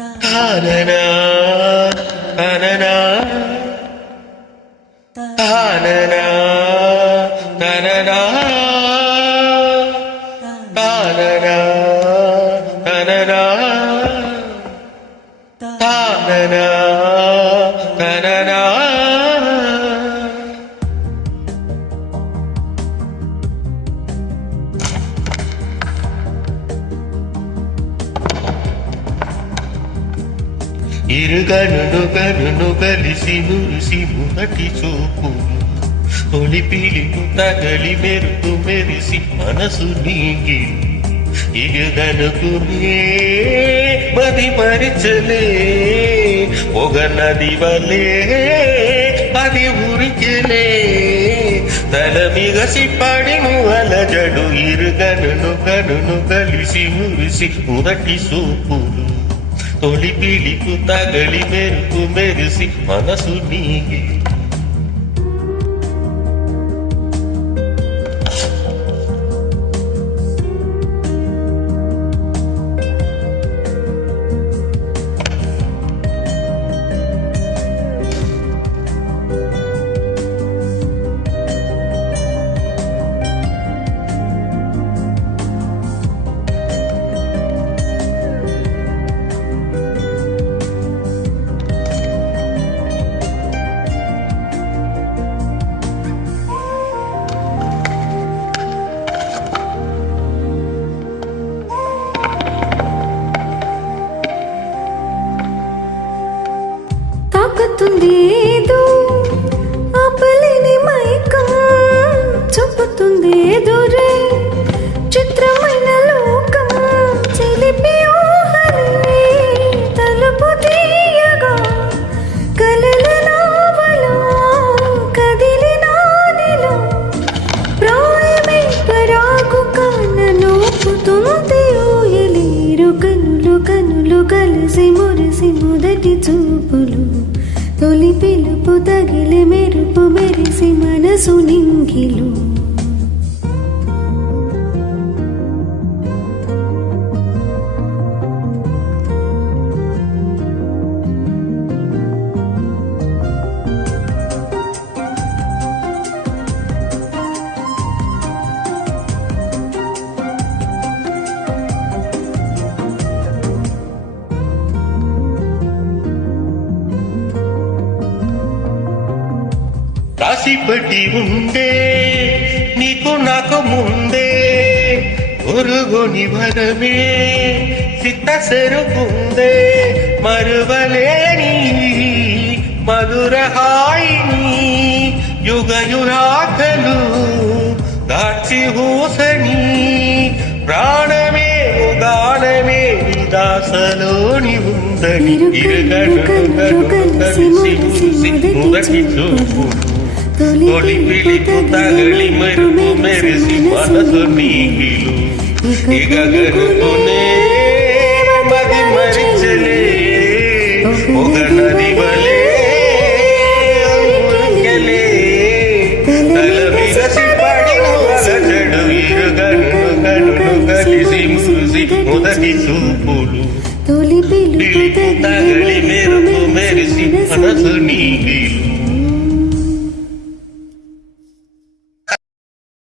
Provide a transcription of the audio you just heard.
తాననా తననా తాననా తననా తాననా తననా తాననా తననా ఇరుగను కలిసి మురిసి మొదటి చూపులు తొలి పిలుపు తగలి మెరుపు మెరిసి మనసు నీగి ఇరుగనుకునే మది మరిచలే ఒక నది వలే అది ఉరికెలే తల మిగసి పడిను అలజడు ఇరుగను కలిసి మురిసి మొదటి చూపులు తొలి పిలిపు తగలి మెరుపు మెరిసి మనసు నీగి తాకుతుందేదో ఆపలేని మైకం చూపుతుంది ఎదురే చిత్రమైన లోకం చిలిపి ఊహలే తలుపు తీయగా కలల నావలో కదిలినానిలో ప్రాయమే పరాగు కాననూపుతుంది ఊయలేరు కనులు కలిసి మురిసి మొదటి చూపులు తొలి పిలుపు తగిలి మెరుపు మెరిసి మనసు నింగిలు రాసిపట్టి ఉండే నీకు నాకు ముందే ఒరుగుని వరమే సిత్త సెరుకుందే మరువలేని మధుర హాయిని యుగయురాకలు దాచి హూసని ప్రాణమే గానమే దాసలోని ఉందని ఇరుగను కలిసి మురిసి మొదటి చూపు తొలి పిలిపు తగలి మెరుపు మెరిసి మనసు నీగిలు ఇగగనుకునే మది మరిచలే ఒక నది వలే